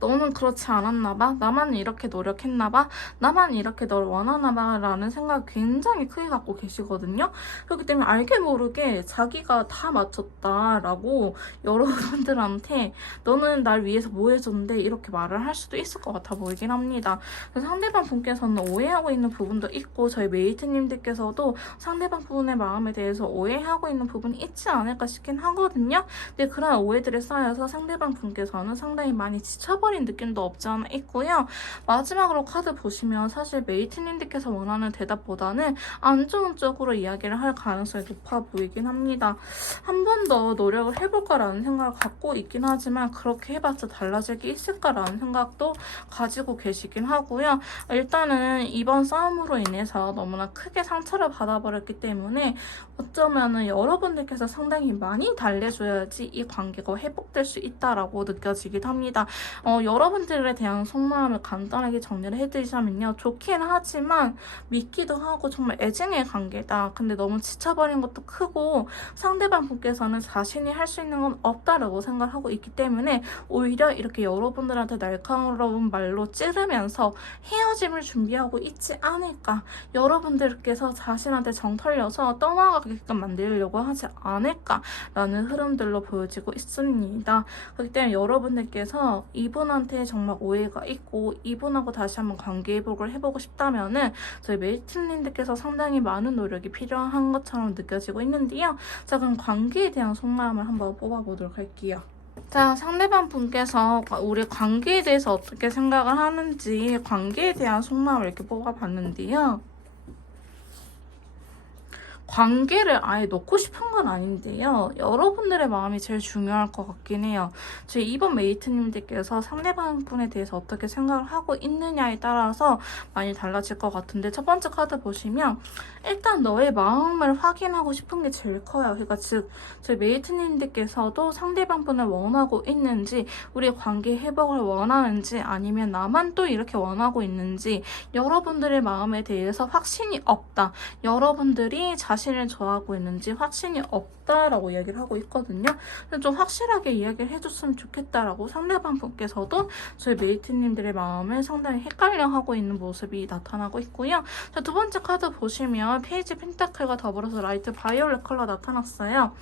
너는 그렇지 않았나봐? 나만 이렇게 노력했나봐? 나만 이렇게 널 원하나봐? 라는 생각을 굉장히 크게 갖고 계시거든요. 그렇기 때문에 알게 모르게 자기가 다 맞췄다라고 여러분들한테 너는 날 위해서 뭐 해줬는데 이렇게 말을 할 수도 있을 것 같아 보이긴 합니다. 그래서 상대방 분께서는 오해하고 있는 부분도 있고 저희 메이트님들께서도 상대방 분의 마음에 대해서 오해하고 있는 부분이 있지 않을까 싶긴 하거든요. 근데 그런 오해들이 쌓여서 상대방 분께서는 상당히 많이 지쳐버린 느낌도 없지 않아 있고요. 마지막으로 카드 보시면 사실 메이트님들께서 원하는 대답보다는 안 좋은 쪽으로 이야기를 할 가능성이 높아 보이긴 합니다. 한 번 더 노력을 해볼까라는 생각을 갖고 있긴 하지만 그렇게 해봤자 달라질 게 있을까라는 생각도 가지고 계시긴 하고요. 일단은 이번 싸움으로 인해서 너무나 크게 상처를 받아버렸기 때문에 어쩌면은 여러분들께서 상당히 많이 달래줘야지 이 관계가 회복될 수 있다라고 느껴지긴 합니다. 여러분들에 대한 속마음을 간단하게 정리를 해드리자면요. 좋긴 하지만 믿기도 하고 정말 애증의 관계다. 근데 너무 지쳐버린 것도 크고 상대방 분께서는 자신이 할 수 있는 건 없다라고 생각을 하고 있기 때문에 오히려 이렇게 여러분들한테 날카로운 말로 찌르면서 헤어짐을 준비하고 있지 않을까. 여러분들께서 자신한테 정 털려서 떠나가게끔 만들려고 하지 않을까라는 흐름들로 보여지고 있습니다. 그렇기 때문에 여러분들께서 이분한테 정말 오해가 있고 이분하고 다시 한번 관계 회복을 해보고 싶다면은 저희 메이트님들께서 상당히 많은 노력이 필요한 것처럼 느껴지고 있는데요. 자, 그럼 관계에 대한 속마음을 한번 뽑아보도록 할게요. 자, 상대방 분께서 우리 관계에 대해서 어떻게 생각을 하는지 관계에 대한 속마음을 이렇게 뽑아봤는데요. 관계를 아예 놓고 싶은 건 아닌데요. 여러분들의 마음이 제일 중요할 것 같긴 해요. 저희 이번 메이트님들께서 상대방 분에 대해서 어떻게 생각을 하고 있느냐에 따라서 많이 달라질 것 같은데 첫 번째 카드 보시면 일단 너의 마음을 확인하고 싶은 게 제일 커요. 그러니까 즉 저희 메이트님들께서도 상대방 분을 원하고 있는지 우리 관계 회복을 원하는지 아니면 나만 또 이렇게 원하고 있는지 여러분들의 마음에 대해서 확신이 없다. 여러분들이 자신을 좋아하고 있는지 확신이 없다라고 이야기를 하고 있거든요. 좀 확실하게 이야기를 해줬으면 좋겠다라고 상대방 분께서도 저희 메이트님들의 마음을 상당히 헷갈려하고 있는 모습이 나타나고 있고요. 자, 두 번째 카드 보시면 페이지 펜타클과 더불어서 라이트 바이올렛 컬러 나타났어요.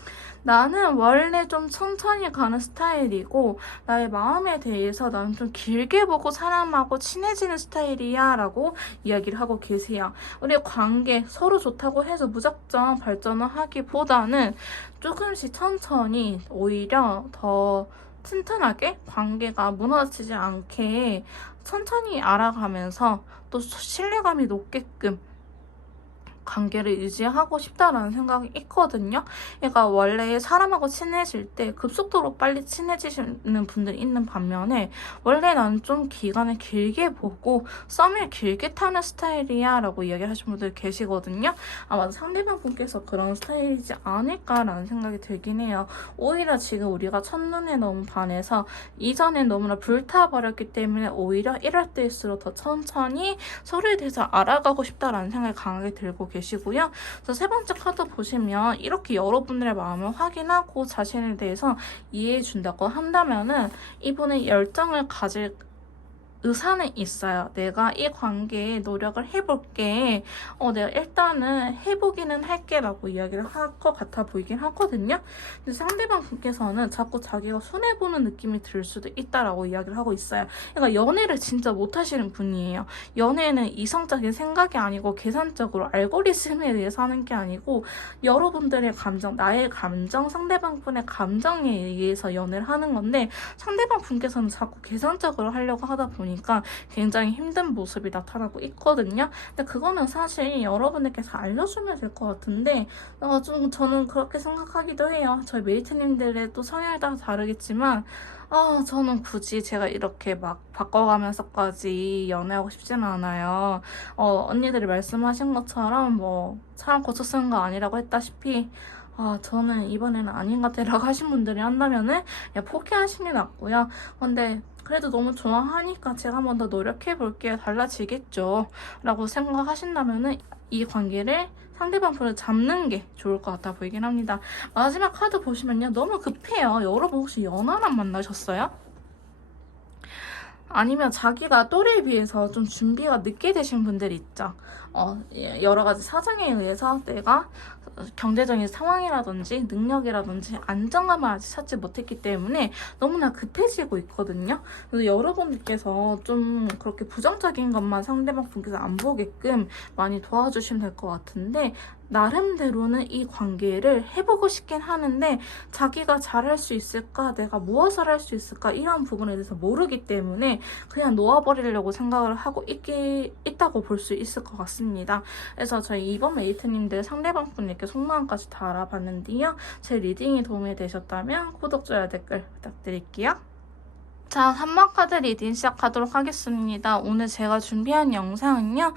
나는 원래 좀 천천히 가는 스타일이고 나의 마음에 대해서 나는 좀 길게 보고 사람하고 친해지는 스타일이야 라고 이야기를 하고 계세요. 우리 관계 서로 좋다고 해서 무작정 발전을 하기보다는 조금씩 천천히 오히려 더 튼튼하게 관계가 무너지지 않게 천천히 알아가면서 또 신뢰감이 높게끔 관계를 유지하고 싶다라는 생각이 있거든요. 그러니까 원래 사람하고 친해질 때 급속도로 빨리 친해지시는 분들이 있는 반면에 원래 나는 좀 기간을 길게 보고 썸을 길게 타는 스타일이야 라고 이야기하시는 분들 계시거든요. 아마 상대방 분께서 그런 스타일이지 않을까라는 생각이 들긴 해요. 오히려 지금 우리가 첫눈에 너무 반해서 이전엔 너무나 불타버렸기 때문에 오히려 이럴 때일수록 더 천천히 서로에 대해서 알아가고 싶다라는 생각이 강하게 들고 계시고요. 그래서 세 번째 카드 보시면 이렇게 여러분들의 마음을 확인하고 자신에 대해서 이해해 준다고 한다면은 이분의 열정을 가질 의사는 있어요. 내가 이 관계에 노력을 해볼게. 내가 일단은 해보기는 할게 라고 이야기를 할 것 같아 보이긴 하거든요. 근데 상대방 분께서는 자꾸 자기가 손해보는 느낌이 들 수도 있다라고 이야기를 하고 있어요. 그러니까 연애를 진짜 못하시는 분이에요. 연애는 이성적인 생각이 아니고 계산적으로 알고리즘에 의해서 하는 게 아니고 여러분들의 감정, 나의 감정, 상대방 분의 감정에 의해서 연애를 하는 건데 상대방 분께서는 자꾸 계산적으로 하려고 하다 보니까 굉장히 힘든 모습이 나타나고 있거든요. 근데 그거는 사실 여러분들께서 알려주면 될 것 같은데 저는 그렇게 생각하기도 해요. 저희 메이트님들의 또 성향에 따라 다르겠지만 저는 굳이 제가 이렇게 막 바꿔가면서까지 연애하고 싶지는 않아요. 언니들이 말씀하신 것처럼 뭐 사람 고쳐 쓰는 거 아니라고 했다시피 저는 이번에는 아닌 것 같아라고 하신 분들이 한다면은 그냥 포기하시는 게 낫고요. 근데 그래도 너무 좋아하니까 제가 한번 더 노력해볼게요. 달라지겠죠. 라고 생각하신다면은 이 관계를 상대방 분을 잡는 게 좋을 것 같아 보이긴 합니다. 마지막 카드 보시면요. 너무 급해요. 여러분 혹시 연하남 만나셨어요? 아니면 자기가 또래에 비해서 좀 준비가 늦게 되신 분들이 있죠. 여러 가지 사정에 의해서 내가 경제적인 상황이라든지 능력이라든지 안정감을 아직 찾지 못했기 때문에 너무나 급해지고 있거든요. 그래서 여러분들께서 좀 그렇게 부정적인 것만 상대방 분께서 안 보게끔 많이 도와주시면 될 것 같은데 나름대로는 이 관계를 해보고 싶긴 하는데 자기가 잘할 수 있을까? 내가 무엇을 할 수 있을까? 이런 부분에 대해서 모르기 때문에 그냥 놓아버리려고 생각을 하고 있다고 볼 수 있을 것 같습니다. 그래서 저희 이번 메이트님들 상대방 분에게 속마음까지 다 알아봤는데요. 제 리딩이 도움이 되셨다면 구독, 좋아요, 댓글 부탁드릴게요. 자, 3번 카드 리딩 시작하도록 하겠습니다. 오늘 제가 준비한 영상은요.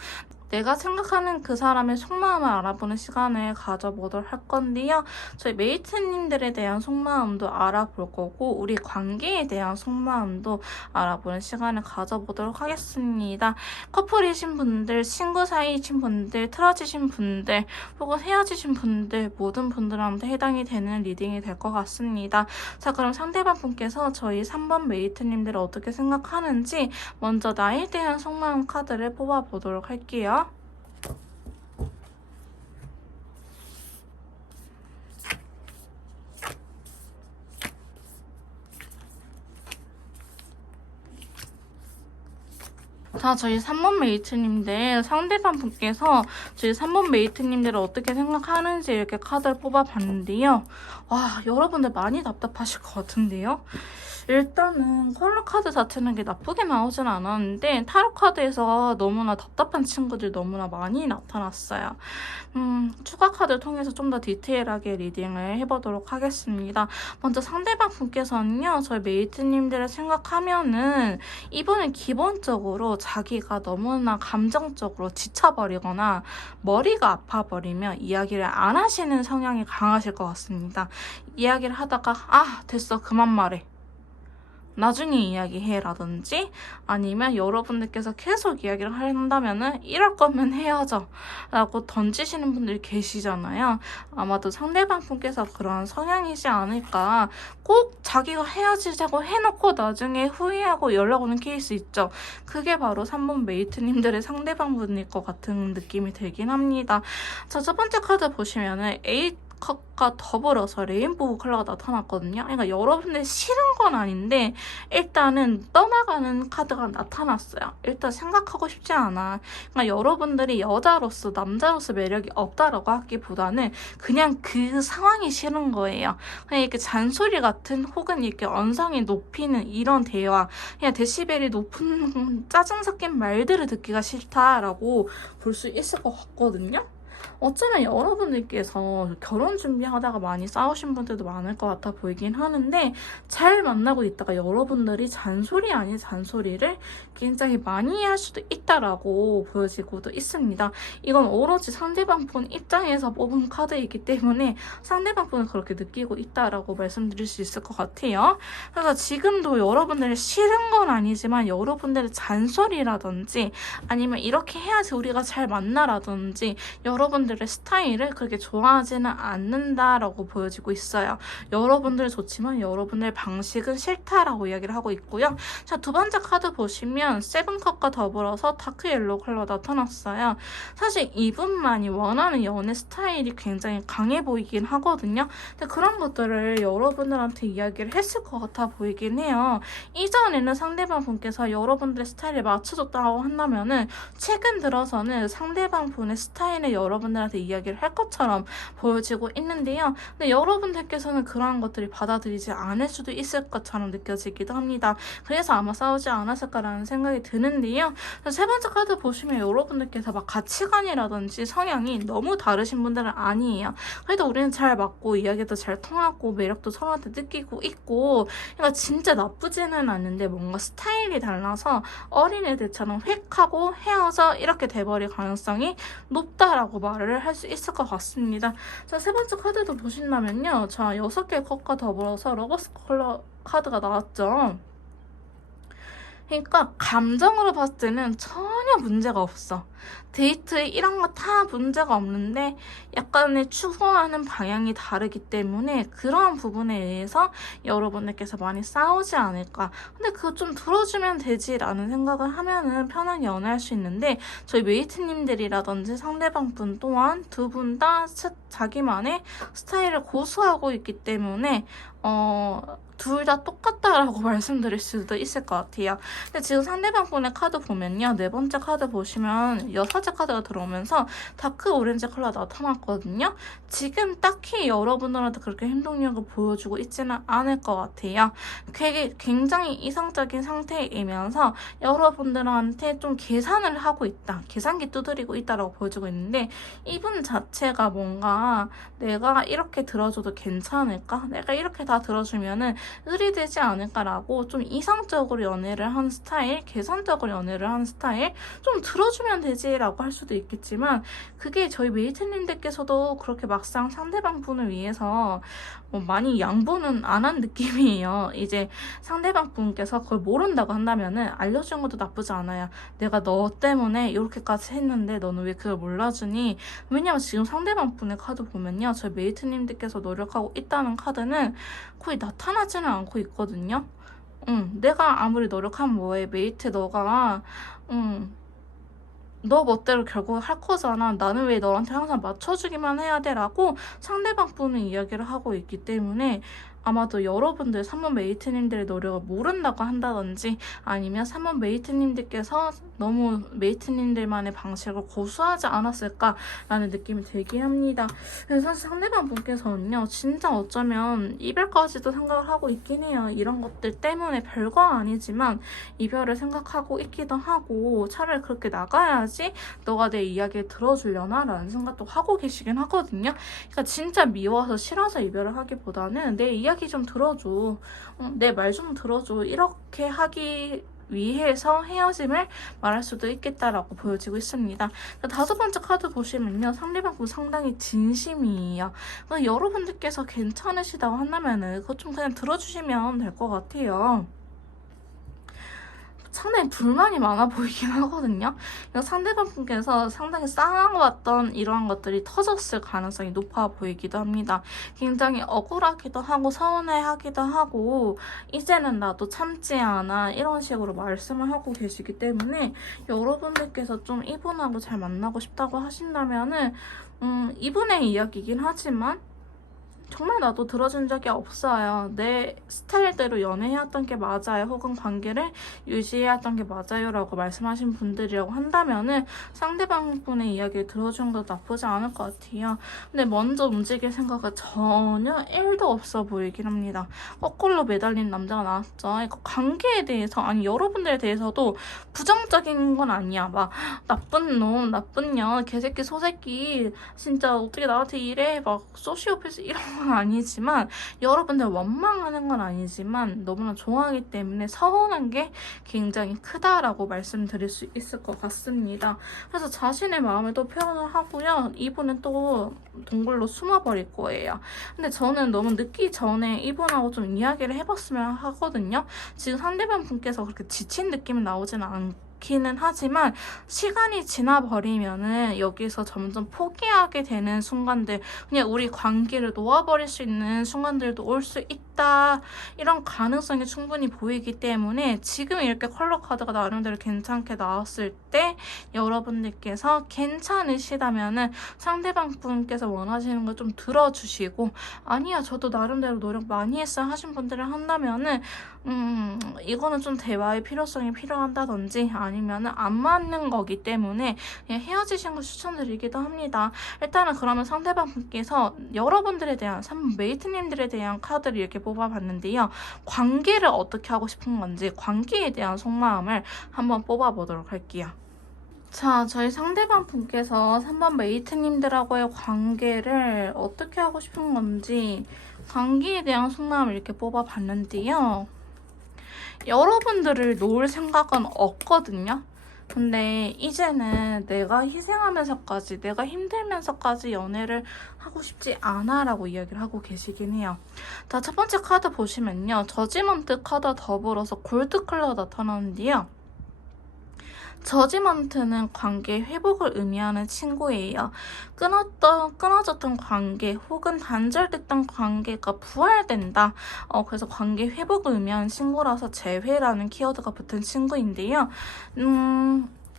내가 생각하는 그 사람의 속마음을 알아보는 시간을 가져보도록 할 건데요. 저희 메이트님들에 대한 속마음도 알아볼 거고 우리 관계에 대한 속마음도 알아보는 시간을 가져보도록 하겠습니다. 커플이신 분들, 친구 사이이신 분들, 틀어지신 분들, 혹은 헤어지신 분들 모든 분들한테 해당이 되는 리딩이 될 것 같습니다. 자, 그럼 상대방 분께서 저희 3번 메이트님들을 어떻게 생각하는지 먼저 나에 대한 속마음 카드를 뽑아보도록 할게요. 자, 저희 3번 메이트님들 상대방 분께서 저희 3번 메이트님들을 어떻게 생각하는지 이렇게 카드를 뽑아봤는데요. 와, 여러분들 많이 답답하실 것 같은데요. 일단은 컬러 카드 자체는 게 나쁘게 나오진 않았는데 타로 카드에서 너무나 답답한 친구들이 너무나 많이 나타났어요. 추가 카드를 통해서 좀 더 디테일하게 리딩을 해보도록 하겠습니다. 먼저 상대방 분께서는요. 저희 메이트님들을 생각하면은 이분은 기본적으로 자기가 너무나 감정적으로 지쳐버리거나 머리가 아파버리면 이야기를 안 하시는 성향이 강하실 것 같습니다. 이야기를 하다가 됐어 그만 말해. 나중에 이야기해라든지 아니면 여러분들께서 계속 이야기를 한다면은 이럴 거면 헤어져 라고 던지시는 분들이 계시잖아요. 아마도 상대방 분께서 그런 성향이지 않을까. 꼭 자기가 헤어지자고 해놓고 나중에 후회하고 연락 오는 케이스 있죠. 그게 바로 3번 메이트님들의 상대방 분일 것 같은 느낌이 들긴 합니다. 자, 첫 번째 카드 보시면은 컷과 더불어서 레인보우 컬러가 나타났거든요. 그러니까 여러분들 싫은 건 아닌데 일단은 떠나가는 카드가 나타났어요. 일단 생각하고 싶지 않아. 그러니까 여러분들이 여자로서 남자로서 매력이 없다라고 하기보다는 그냥 그 상황이 싫은 거예요. 그냥 이렇게 잔소리 같은 혹은 이렇게 언성이 높이는 이런 대화, 그냥 데시벨이 높은 짜증 섞인 말들을 듣기가 싫다라고 볼 수 있을 것 같거든요. 어쩌면 여러분들께서 결혼 준비하다가 많이 싸우신 분들도 많을 것 같아 보이긴 하는데 잘 만나고 있다가 여러분들이 잔소리 아닌 잔소리를 굉장히 많이 할 수도 있다라고 보여지고도 있습니다. 이건 오로지 상대방 분 입장에서 뽑은 카드이기 때문에 상대방 분은 그렇게 느끼고 있다라고 말씀드릴 수 있을 것 같아요. 그래서 지금도 여러분들이 싫은 건 아니지만 여러분들의 잔소리라든지 아니면 이렇게 해야지 우리가 잘 만나라든지 여러분들의 스타일을 그렇게 좋아하지는 않는다라고 보여지고 있어요. 여러분들 좋지만 여러분의 방식은 싫다라고 이야기를 하고 있고요. 자, 두 번째 카드 보시면 세븐컵과 더불어서 다크 옐로우 컬러 나타났어요. 사실 이분만이 원하는 연애 스타일이 굉장히 강해 보이긴 하거든요. 근데 그런 것들을 여러분들한테 이야기를 했을 것 같아 보이긴 해요. 이전에는 상대방 분께서 여러분들의 스타일에 맞춰줬다고 한다면은 최근 들어서는 상대방 분의 스타일에 여러분들한테 이야기를 할 것처럼 보여지고 있는데요. 근데 여러분들께서는 그러한 것들이 받아들이지 않을 수도 있을 것처럼 느껴지기도 합니다. 그래서 아마 싸우지 않았을까라는 생각이 드는데요. 세 번째 카드 보시면 여러분들께서 막 가치관이라든지 성향이 너무 다르신 분들은 아니에요. 그래도 우리는 잘 맞고 이야기도 잘 통하고 매력도 서로한테 느끼고 있고 그러니까 진짜 나쁘지는 않은데 뭔가 스타일이 달라서 어린애들처럼 획 하고 헤어져 이렇게 돼버릴 가능성이 높다라고 말을 할 수 있을 것 같습니다. 자, 세 번째 카드도 보신다면요. 자, 6개의 컵과 더불어서 러버스 컬러 카드가 나왔죠. 그러니까 감정으로 봤을 때는 전혀 문제가 없어. 데이트 이런 거 다 문제가 없는데 약간의 추구하는 방향이 다르기 때문에 그러한 부분에 의해서 여러분들께서 많이 싸우지 않을까. 근데 그거 좀 들어주면 되지라는 생각을 하면은 편하게 연애할 수 있는데 저희 메이트님들이라든지 상대방 분 또한 두 분 다 자기만의 스타일을 고수하고 있기 때문에 둘 다 똑같다라고 말씀드릴 수도 있을 것 같아요. 근데 지금 상대방 분의 카드 보면요. 네 번째 카드 보시면 여섯째 카드가 들어오면서 다크 오렌지 컬러 나타났거든요. 지금 딱히 여러분들한테 그렇게 행동력을 보여주고 있지는 않을 것 같아요. 되게 굉장히 이성적인 상태이면서 여러분들한테 좀 계산을 하고 있다. 계산기 두드리고 있다라고 보여주고 있는데 이분 자체가 뭔가 내가 이렇게 들어줘도 괜찮을까? 내가 이렇게 다 들어주면은 의리되지 않을까라고 좀 이성적으로 연애를 하는 스타일, 계산적으로 연애를 하는 스타일, 좀 들어주면 되지라고 할 수도 있겠지만 그게 저희 메이트님들께서도 그렇게 막상 상대방 분을 위해서 많이 양보는 안 한 느낌이에요. 이제 상대방 분께서 그걸 모른다고 한다면은 알려주는 것도 나쁘지 않아요. 내가 너 때문에 이렇게까지 했는데 너는 왜 그걸 몰라주니? 왜냐면 지금 상대방 분의 카드 보면요. 저희 메이트님들께서 노력하고 있다는 카드는 거의 나타나지는 않고 있거든요. 내가 아무리 노력하면 뭐해. 메이트 너가 너 멋대로 결국 할 거잖아. 나는 왜 너한테 항상 맞춰주기만 해야 돼? 라고 상대방 분은 이야기를 하고 있기 때문에 아마도 여러분들 3번 메이트님들의 노력을 모른다고 한다든지 아니면 3번 메이트님들께서 너무 메이트님들만의 방식을 고수하지 않았을까라는 느낌이 들긴 합니다. 그래서 사실 상대방 분께서는요. 진짜 어쩌면 이별까지도 생각을 하고 있긴 해요. 이런 것들 때문에 별거 아니지만 이별을 생각하고 있기도 하고 차라리 그렇게 나가야지 너가 내 이야기를 들어주려나? 라는 생각도 하고 계시긴 하거든요. 그러니까 진짜 미워서 싫어서 이별을 하기보다는 내 이야기 좀 들어줘. 내 말 좀 들어줘. 이렇게 하기 위해서 헤어짐을 말할 수도 있겠다라고 보여지고 있습니다. 다섯 번째 카드 보시면요. 상대방 분 상당히 진심이에요. 여러분들께서 괜찮으시다고 한다면은 그거 좀 그냥 들어주시면 될 것 같아요. 상당히 불만이 많아 보이긴 하거든요. 상대방 분께서 상당히 쌓아왔던 이러한 것들이 터졌을 가능성이 높아 보이기도 합니다. 굉장히 억울하기도 하고 서운해하기도 하고 이제는 나도 참지 않아 이런 식으로 말씀을 하고 계시기 때문에 여러분들께서 좀 이분하고 잘 만나고 싶다고 하신다면은 이분의 이야기이긴 하지만 정말 나도 들어준 적이 없어요. 내 스타일대로 연애해왔던 게 맞아요. 혹은 관계를 유지해왔던 게 맞아요. 라고 말씀하신 분들이라고 한다면은 상대방 분의 이야기를 들어준 것도 나쁘지 않을 것 같아요. 근데 먼저 움직일 생각은 전혀 1도 없어 보이긴 합니다. 거꾸로 매달린 남자가 나왔죠. 이거 관계에 대해서, 아니 여러분들에 대해서도 부정적인 건 아니야. 막 나쁜 놈, 나쁜 년, 개새끼, 소새끼, 진짜 어떻게 나한테 이래? 막 소시오패스 이런 건 아니지만, 여러분들 원망하는 건 아니지만 너무나 좋아하기 때문에 서운한 게 굉장히 크다라고 말씀드릴 수 있을 것 같습니다. 그래서 자신의 마음을 또 표현을 하고요. 이분은 또 동굴로 숨어버릴 거예요. 근데 저는 너무 늦기 전에 이분하고 좀 이야기를 해봤으면 하거든요. 지금 상대방 분께서 그렇게 지친 느낌이 나오진 않기는 하지만 시간이 지나버리면은 여기서 점점 포기하게 되는 순간들, 그냥 우리 관계를 놓아버릴 수 있는 순간들도 올 수 있다, 이런 가능성이 충분히 보이기 때문에 지금 이렇게 컬러 카드가 나름대로 괜찮게 나왔을 때 여러분들께서 괜찮으시다면은 상대방 분께서 원하시는 걸 좀 들어주시고, 아니야 저도 나름대로 노력 많이 했어요 하신 분들을 한다면은 이거는 좀 대화의 필요성이 필요하다든지 아니면은 안 맞는 거기 때문에 그냥 헤어지신 걸 추천드리기도 합니다. 일단은 그러면 상대방 분께서 여러분들에 대한, 메이트님들에 대한 카드를 이렇게 뽑아봤는데요. 관계를 어떻게 하고 싶은 건지, 관계에 대한 속마음을 한번 뽑아보도록 할게요. 자, 저희 상대방 분께서 3번 메이트님들하고의 관계를 어떻게 하고 싶은 건지, 관계에 대한 속마음을 이렇게 뽑아봤는데요. 여러분들을 놓을 생각은 없거든요. 근데 이제는 내가 희생하면서까지, 내가 힘들면서까지 연애를 하고 싶지 않아 라고 이야기를 하고 계시긴 해요. 자, 첫 번째 카드 보시면요. 저지먼트 카드 더불어서 골드 컬러 나타나는데요. 저지먼트는 관계 회복을 의미하는 친구예요. 끊어졌던 관계 혹은 단절됐던 관계가 부활된다. 그래서 관계 회복을 의미하는 친구라서 재회라는 키워드가 붙은 친구인데요.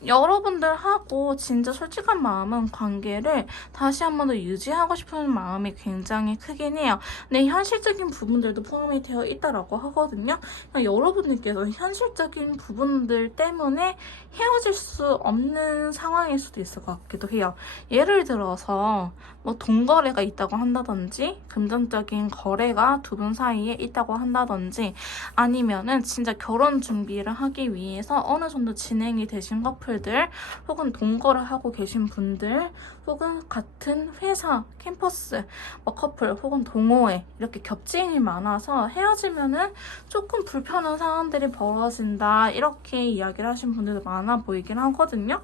여러분들하고 진짜 솔직한 마음은 관계를 다시 한 번 더 유지하고 싶은 마음이 굉장히 크긴 해요. 근데 현실적인 부분들도 포함이 되어 있다라고 하거든요. 그러니까 여러분들께서 현실적인 부분들 때문에 헤어질 수 없는 상황일 수도 있을 것 같기도 해요. 예를 들어서 뭐 돈거래가 있다고 한다든지, 금전적인 거래가 두 분 사이에 있다고 한다든지, 아니면은 진짜 결혼 준비를 하기 위해서 어느 정도 진행이 되신 커플들, 혹은 동거를 하고 계신 분들, 혹은 같은 회사, 캠퍼스, 커플, 혹은 동호회, 이렇게 겹지인이 많아서 헤어지면은 조금 불편한 상황들이 벌어진다, 이렇게 이야기를 하신 분들도 많아 보이긴 하거든요.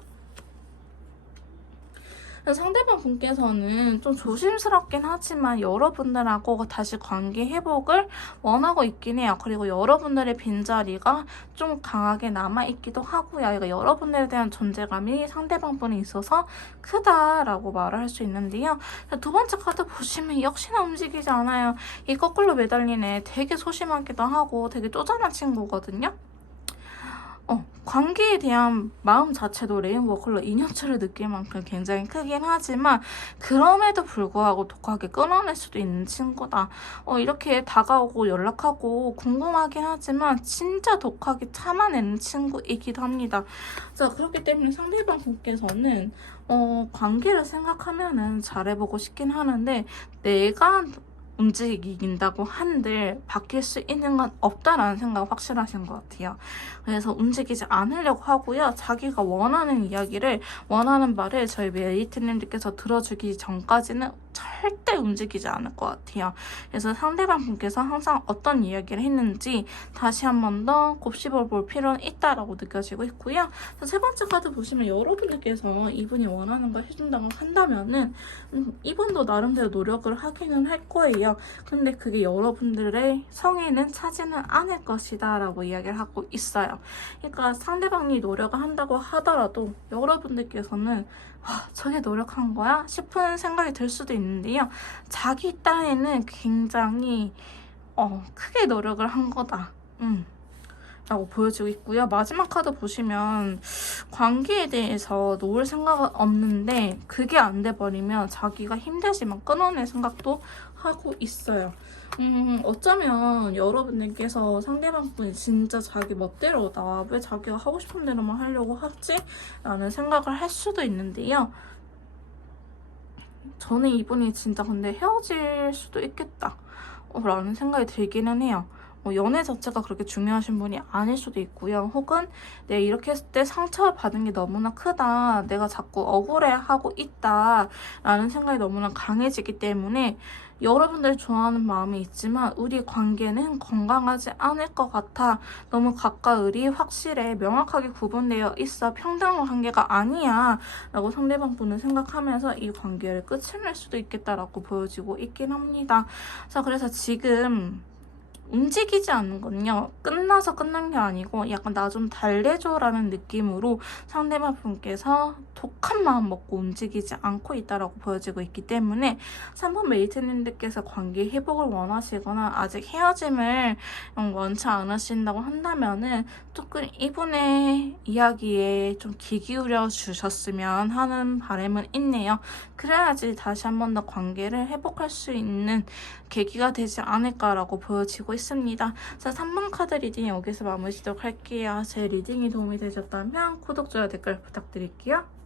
상대방 분께서는 좀 조심스럽긴 하지만 여러분들하고 다시 관계 회복을 원하고 있긴 해요. 그리고 여러분들의 빈자리가 좀 강하게 남아있기도 하고요. 그러니까 여러분들에 대한 존재감이 상대방 분에 있어서 크다라고 말을 할 수 있는데요. 두 번째 카드 보시면 역시나 움직이지 않아요. 이 거꾸로 매달린 애 되게 소심하기도 하고 되게 쪼잔한 친구거든요. 관계에 대한 마음 자체도 레인보우 컬러 인연처를 느낄 만큼 굉장히 크긴 하지만 그럼에도 불구하고 독하게 끊어낼 수도 있는 친구다. 이렇게 다가오고 연락하고 궁금하긴 하지만 진짜 독하게 참아내는 친구이기도 합니다. 자, 그렇기 때문에 상대방 분께서는 관계를 생각하면은 잘해보고 싶긴 하는데 내가 움직인다고 한들 바뀔 수 있는 건 없다라는 생각 확실하신 것 같아요. 그래서 움직이지 않으려고 하고요. 자기가 원하는 이야기를, 원하는 말을 저희 메이트님들께서 들어주기 전까지는 절대 움직이지 않을 것 같아요. 그래서 상대방 분께서 항상 어떤 이야기를 했는지 다시 한 번 더 곱씹어볼 필요는 있다라고 느껴지고 있고요. 세 번째 카드 보시면 여러분들께서 이분이 원하는 걸 해준다고 한다면은 이분도 나름대로 노력을 하기는 할 거예요. 근데 그게 여러분들의 성에는 차지는 않을 것이다 라고 이야기를 하고 있어요. 그러니까 상대방이 노력을 한다고 하더라도 여러분들께서는 저게 노력한 거야? 싶은 생각이 들 수도 있는데요. 자기 딴에는 굉장히 크게 노력을 한 거다. 라고 보여지고 있고요. 마지막 카드 보시면 관계에 대해서 놓을 생각은 없는데 그게 안 돼버리면 자기가 힘들지만 끊어낼 생각도 하고 있어요. 어쩌면 여러분들께서 상대방 분이 진짜 자기 멋대로 나 왜 자기가 하고 싶은 대로만 하려고 하지? 라는 생각을 할 수도 있는데요. 저는 이분이 진짜 근데 헤어질 수도 있겠다 라는 생각이 들기는 해요. 연애 자체가 그렇게 중요하신 분이 아닐 수도 있고요. 혹은 내가 이렇게 했을 때 상처를 받은 게 너무나 크다. 내가 자꾸 억울해하고 있다. 라는 생각이 너무나 강해지기 때문에 여러분들 좋아하는 마음이 있지만 우리 관계는 건강하지 않을 것 같아. 너무 가까울이 확실해. 명확하게 구분되어 있어. 평등한 관계가 아니야. 라고 상대방 분은 생각하면서 이 관계를 끝을 낼 수도 있겠다라고 보여지고 있긴 합니다. 자, 그래서 지금 움직이지 않는 건요. 끝나서 끝난 게 아니고 약간 나 좀 달래줘라는 느낌으로 상대방 분께서 독한 마음 먹고 움직이지 않고 있다라고 보여지고 있기 때문에 3번 메이트님들께서 관계 회복을 원하시거나 아직 헤어짐을 원치 않으신다고 한다면은 조금 이분의 이야기에 좀 귀 기울여 주셨으면 하는 바람은 있네요. 그래야지 다시 한 번 더 관계를 회복할 수 있는 계기가 되지 않을까라고 보여지고 있습니다. 자, 3번 카드 리딩 여기서 마무리 짓도록 할게요. 제 리딩이 도움이 되셨다면 구독, 좋아요, 댓글 부탁드릴게요.